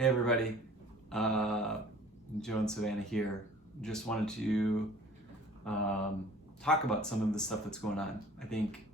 Hey everybody, Joe and Savannah here. Just wanted to talk about some of the stuff that's going on. I think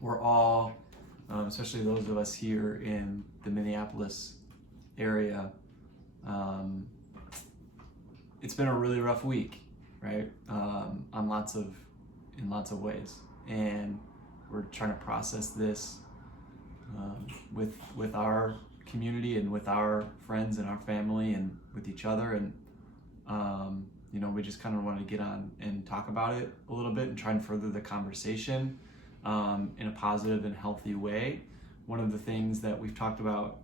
we're all, especially those of us here in the Minneapolis area, it's been a really rough week, right? In lots of ways, and we're trying to process this with our community and with our friends and our family and with each other, and we just kind of wanted to get on and talk about it a little bit and try and further the conversation in a positive and healthy way. One of the things that we've talked about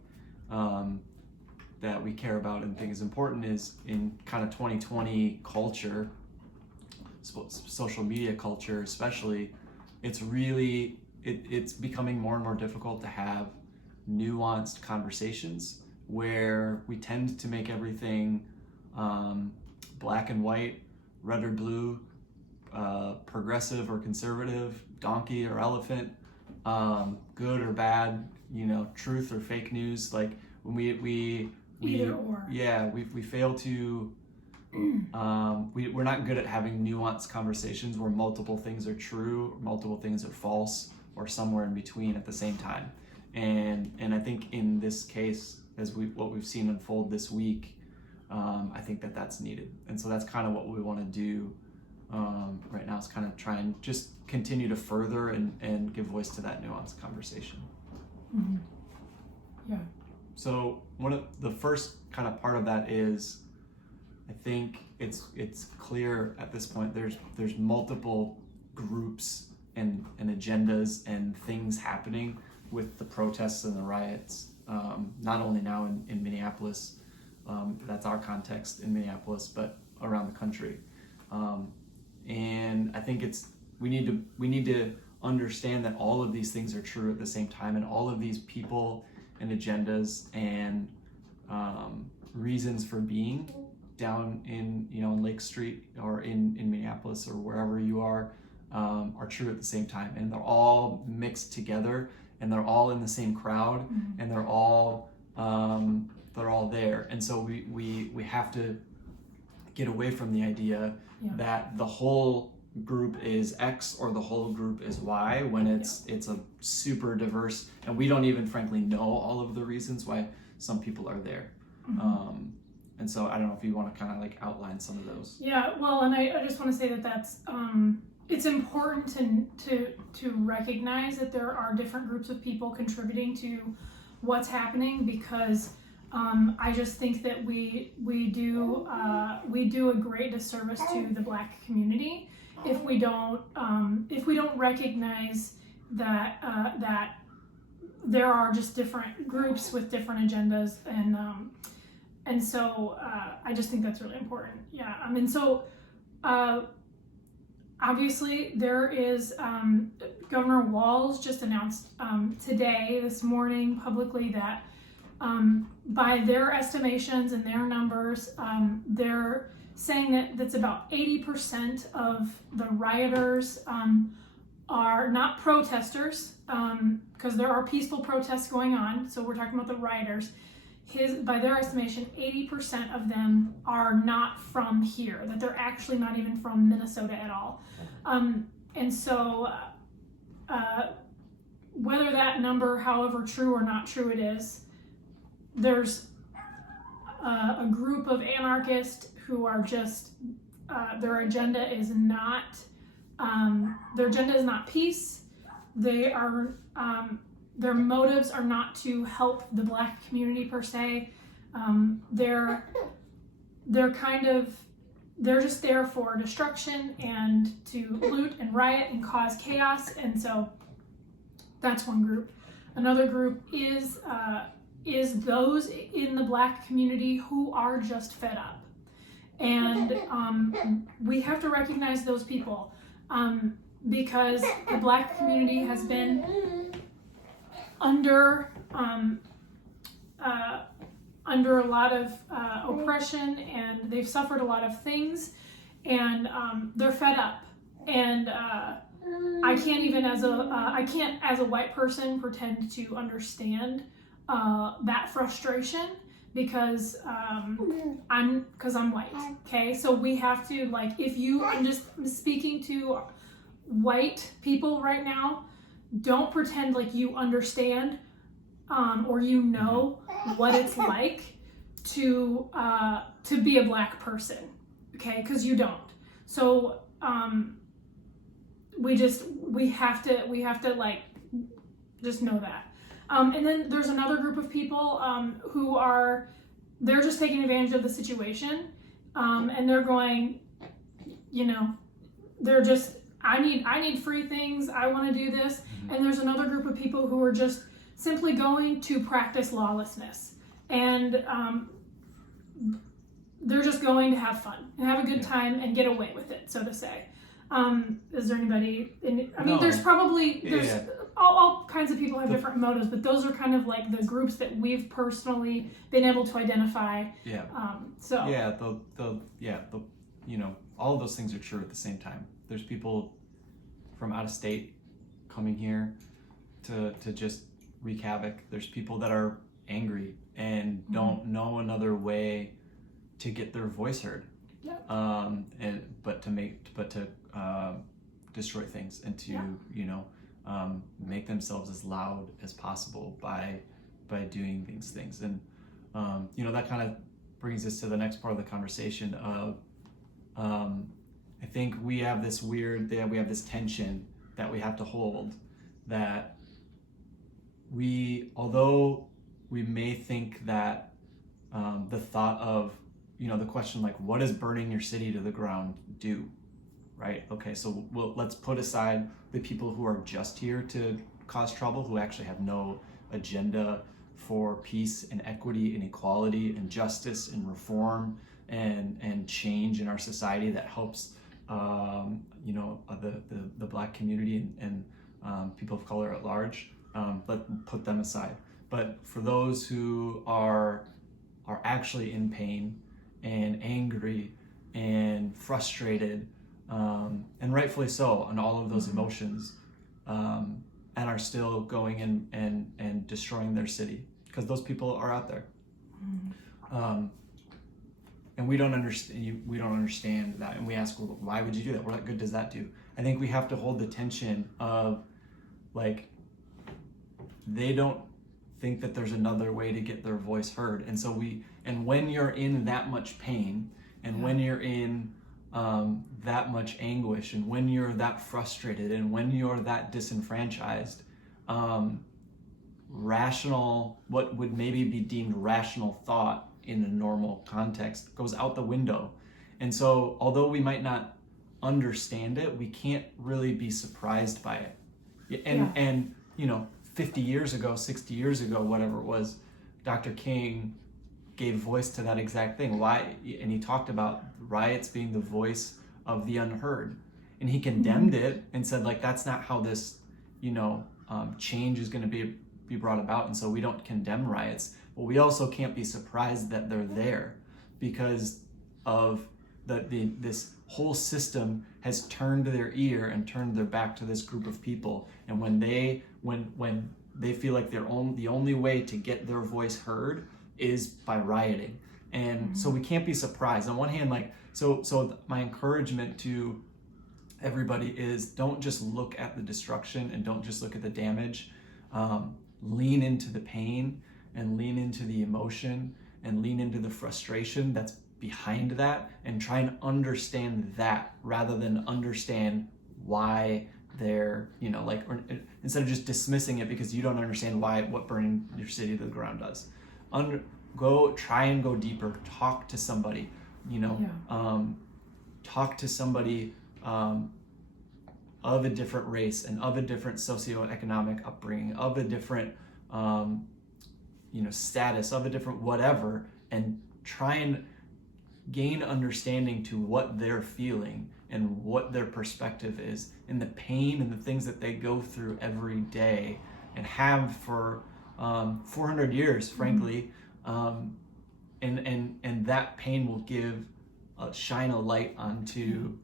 that we care about and think is important is in kind of 2020 culture, social media culture especially, it's becoming more and more difficult to have nuanced conversations where we tend to make everything black and white, red or blue, progressive or conservative, donkey or elephant, good or bad, truth or fake news. Like when we fail to we're not good at having nuanced conversations where multiple things are true, multiple things are false, or somewhere in between at the same time. And I think in this case, what we've seen unfold this week, I think that's needed. And so that's kind of what we want to do right now, is kind of try and just continue to further and give voice to that nuanced conversation. Mm-hmm. Yeah. So one of the first kind of part of that is, I think it's clear at this point there's multiple groups and agendas and things happening with the protests and the riots, not only now in Minneapolis, that's our context in Minneapolis, but around the country. And I think we need to understand that all of these things are true at the same time, and all of these people and agendas and reasons for being down in Lake Street or in Minneapolis or wherever you are true at the same time, and they're all mixed together, and they're all in the same crowd, mm-hmm. and they're all there. And so we have to get away from the idea that the whole group is X or the whole group is Y, when it's a super diverse, and we don't even frankly know all of the reasons why some people are there. Mm-hmm. And so I don't know if you want to kind of like outline some of those. Yeah, well, and I just want to say that's it's important to recognize that there are different groups of people contributing to what's happening, because I just think that we do a great disservice to the Black community if we don't recognize that that there are just different groups with different agendas, and so I just think that's really important. Yeah, I mean, so obviously there is Governor Walz just announced this morning publicly that by their estimations and their numbers, they're saying that's about 80% of the rioters are not protesters, because there are peaceful protests going on. So we're talking about the rioters. By their estimation, 80% of them are not from here, that they're actually not even from Minnesota at all. And so whether that number, however true or not true it is, there's a group of anarchists who are just, their agenda is not peace. They are, their motives are not to help the Black community per se. They're just there for destruction and to loot and riot and cause chaos. And so that's one group. Another group is those in the Black community who are just fed up. And we have to recognize those people, because the Black community has been under a lot of oppression, and they've suffered a lot of things, and they're fed up. And I can't as a white person pretend to understand that frustration, because I'm white. Okay, so we have to, like, if you, I'm just speaking to white people right now, don't pretend like you understand or you know what it's like to be a black person, okay? Because you don't. So we have to like just know that. And then there's another group of people who they're just taking advantage of the situation, and they're going, they're just, I need free things, I want to do this. And there's another group of people who are just simply going to practice lawlessness, and they're just going to have fun and have a good time and get away with it, so to say. Is there anybody No. There's all kinds of people have different motives, but those are kind of like the groups that we've personally been able to identify. All of those things are true at the same time. There's people from out of state coming here to just wreak havoc. There's people that are angry and don't know another way to get their voice heard. Yep. But to destroy things and to make themselves as loud as possible by doing these things. And that kind of brings us to the next part of the conversation of I think we have this tension that we have to hold, that although we may think that the thought of the question, like, what does burning your city to the ground do? Right? Okay, so let's put aside the people who are just here to cause trouble, who actually have no agenda for peace and equity and equality and justice and reform and change in our society that helps the Black community and people of color at large. But put them aside. But for those who are actually in pain and angry and frustrated, and rightfully so, on all of those emotions, and are still going and destroying their city, because those people are out there. And we don't understand that, and we ask, well, why would you do that? What good does that do? I think we have to hold the tension of, like, they don't think that there's another way to get their voice heard. And so when you're in that much pain, and when you're in that much anguish, and when you're that frustrated, and when you're that disenfranchised, what would maybe be deemed rational thought in a normal context goes out the window. And so although we might not understand it, we can't really be surprised by it. And 50 years ago, 60 years ago, whatever it was, Dr. King gave voice to that exact thing. Why? And he talked about riots being the voice of the unheard. And he condemned it and said, like, that's not how this, change is going to be brought about. And so we don't condemn riots. But we also can't be surprised that they're there, because of this whole system has turned their ear and turned their back to this group of people. And when they feel like the only way to get their voice heard is by rioting. And so we can't be surprised. On one hand, so my encouragement to everybody is, don't just look at the destruction and don't just look at the damage. Lean into the pain and lean into the emotion and lean into the frustration that's behind that, and try and understand that rather than understand why they're, or instead of just dismissing it because you don't understand what burning your city to the ground does. Try and go deeper. Talk to somebody, talk to somebody of a different race and of a different socioeconomic upbringing, of a different status, of a different whatever, and try and gain understanding to what they're feeling and what their perspective is, and the pain and the things that they go through every day and have for 400 years, frankly. And that pain will shine a light onto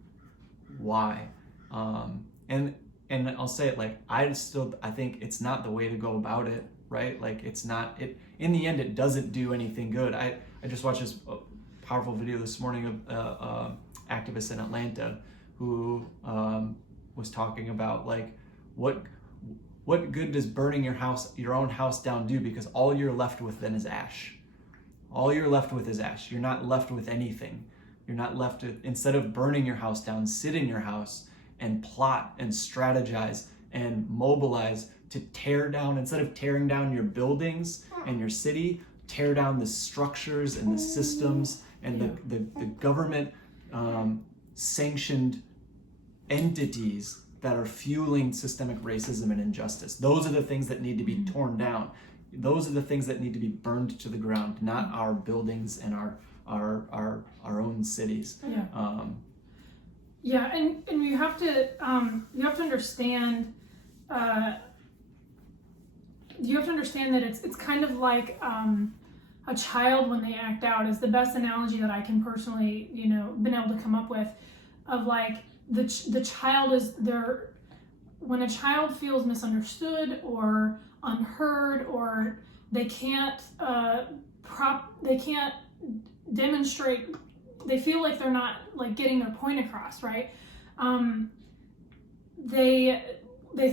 why. And I'll say it, like, I think it's not the way to go about it right? Like it's not it in the end, it doesn't do anything good. I just watched this powerful video this morning of activist in Atlanta who was talking about like what good does burning your own house down do, because all you're left with then is ash. All you're left with is ash. You're not left with anything. You're not left with, instead of burning your house down, sit in your house and plot and strategize and mobilize to tear down, instead of tearing down your buildings and your city, tear down the structures and the systems and the government sanctioned entities that are fueling systemic racism and injustice. Those are the things that need to be torn down. Those are the things that need to be burned to the ground, not our buildings and our own cities. And you have to understand that it's kind of like a child when they act out is the best analogy that I can personally been able to come up with, of like the child is there when a child feels misunderstood or unheard, or they can't demonstrate, they feel like they're not like getting their point across, right? They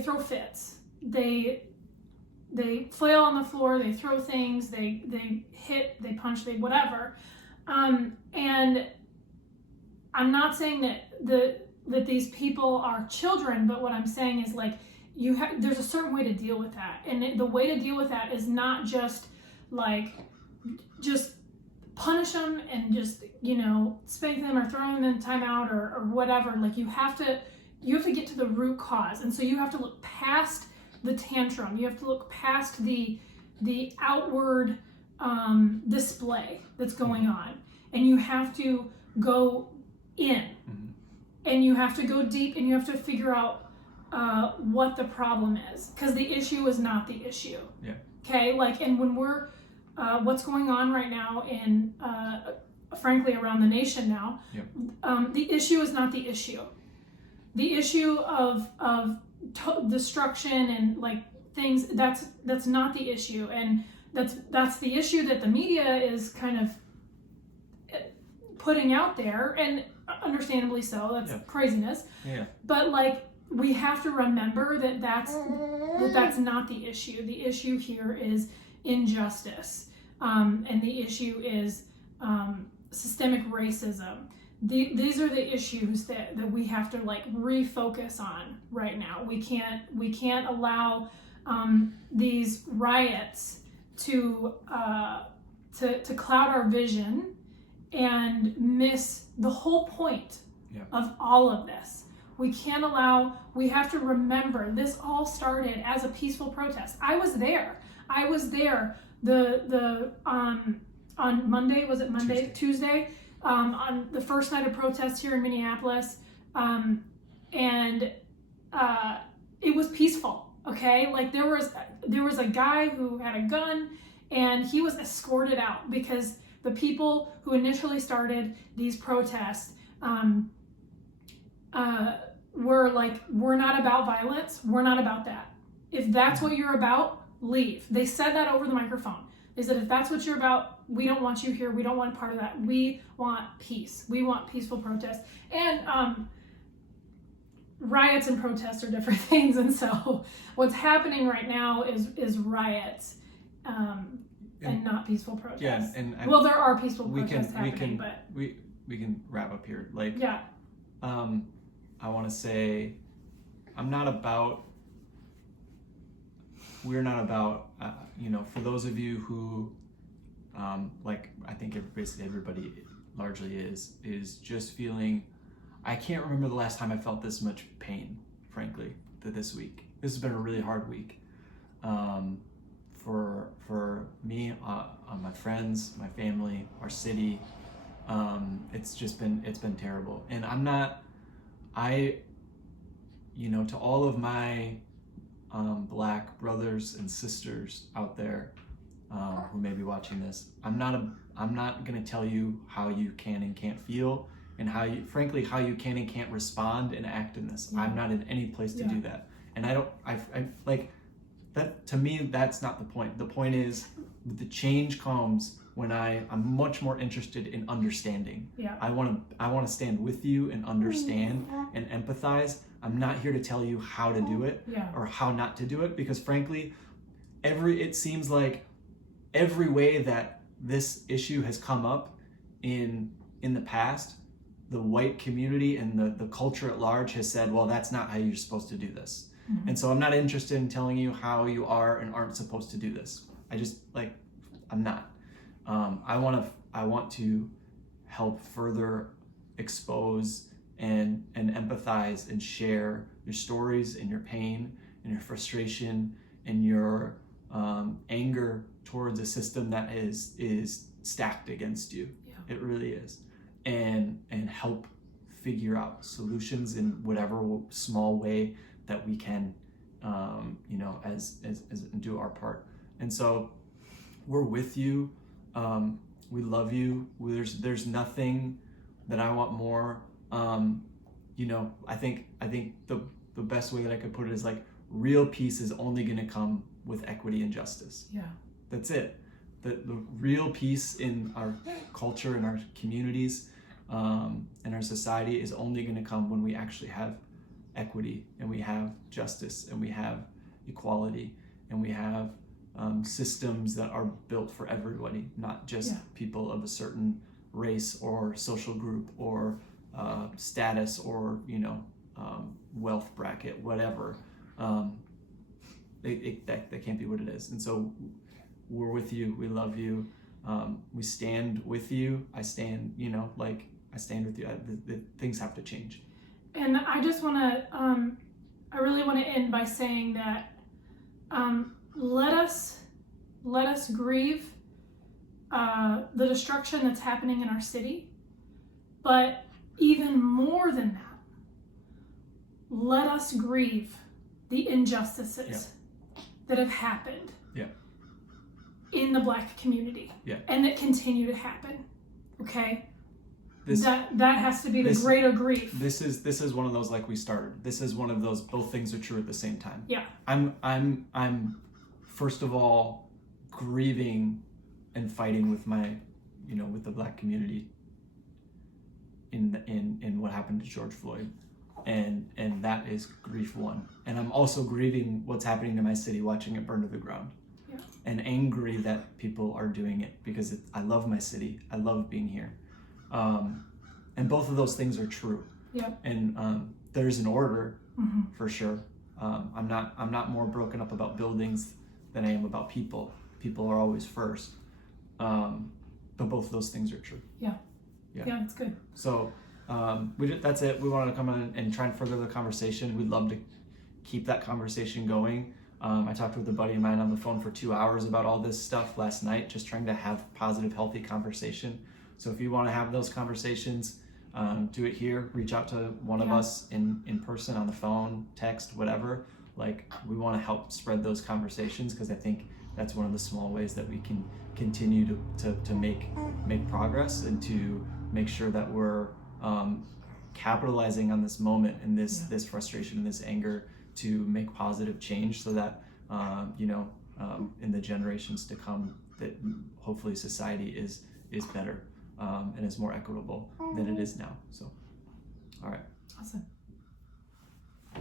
throw fits, they flail on the floor, they throw things, they hit, they punch, they whatever. And I'm not saying that these people are children, but what I'm saying is like there's a certain way to deal with that, and the way to deal with that is not just punish them and just spank them or throw them in timeout or whatever. Like you have to get to the root cause, and so you have to look past the tantrum. You have to look past the outward display that's going on, and you have to go in, and you have to go deep, and you have to figure out what the problem is, because the issue is not the issue. Okay, like, and when we're what's going on right now in frankly around the nation now, the issue is not the issue. The issue of destruction and like things, that's not the issue, and that's the issue that the media is kind of putting out there, and understandably so. That's craziness. But like, we have to remember that that's not the issue. The issue here is injustice, and the issue is systemic racism. These are the issues that we have to like refocus on right now. We can't allow these riots to cloud our vision and miss the whole point of all of this. We have to remember this all started as a peaceful protest. I was there. On Monday, was it Monday? Tuesday, on the first night of protest here in Minneapolis. And it was peaceful, okay? Like there was a guy who had a gun, and he was escorted out because the people who initially started these protests were like, we're not about violence. We're not about that. If that's what you're about, leave. They said that over the microphone. They said, if that's what you're about, we don't want you here. We don't want part of that. We want peace. We want peaceful protest. And riots and protests are different things. And so what's happening right now is riots and not peaceful protests. Yeah, well, there are peaceful protests happening, but we can wrap up here. Like, I want to say, we're not about, for those of you who, like I think basically everybody largely is just feeling, I can't remember the last time I felt this much pain, frankly, this week. This has been a really hard week for me, my friends, my family, our city. It's been terrible. And to all of my Black brothers and sisters out there who may be watching this, I'm not gonna tell you how you can and can't feel, and how you can and can't respond and act in this. I'm not in any place to do that, and I that to me, that's not the point. The point is the change comes when I'm much more interested in understanding. Yeah. I want to stand with you and understand and empathize. I'm not here to tell you how to do it or how not to do it, because frankly, it seems like every way that this issue has come up in the past, the white community and the culture at large has said, well, that's not how you're supposed to do this. Mm-hmm. And so I'm not interested in telling you how you are and aren't supposed to do this. I'm not. I want to help further expose and empathize and share your stories and your pain and your frustration and your anger towards a system that is stacked against you. Yeah. It really is. And help figure out solutions in whatever small way that we can, as do our part. And so we're with you. We love you. There's nothing that I want more. I think the best way that I could put it is like, real peace is only going to come with equity and justice. Yeah. That's it. The real peace in our culture, in our communities, and our society is only going to come when we actually have equity and we have justice and we have equality and we have systems that are built for everybody, not just people of a certain race or social group or status or wealth bracket, whatever. That can't be what it is. And so we're with you. We love you. We stand with you. I stand with you. The things have to change. And I just want to, I really want to end by saying that let us grieve the destruction that's happening in our city, but even more than that, let us grieve the injustices that have happened in the Black community and that continue to happen. Okay? That has to be the greater grief. This is one of those, like we started. This is one of those, both things are true at the same time. Yeah. I'm first of all grieving and fighting with my, with the Black community in what happened to George Floyd. And that is grief one. And I'm also grieving what's happening to my city, watching it burn to the ground. Yeah. And angry that people are doing it, because I love my city. I love being here. And both of those things are true. Yeah. And there's an order, for sure. I'm not more broken up about buildings than I am about people. People are always first. But both of those things are true. Yeah. Yeah, that's good. So that's it. We wanted to come in and try and further the conversation. We'd love to keep that conversation going. I talked with a buddy of mine on the phone for 2 hours about all this stuff last night, just trying to have positive, healthy conversation. So if you want to have those conversations, do it here. Reach out to one of us in person, on the phone, text, whatever. Like, we want to help spread those conversations, because I think that's one of the small ways that we can continue to make progress and to make sure that we're capitalizing on this moment and this frustration and this anger to make positive change, so that in the generations to come, that hopefully society is better and is more equitable than it is now. So, all right. Awesome.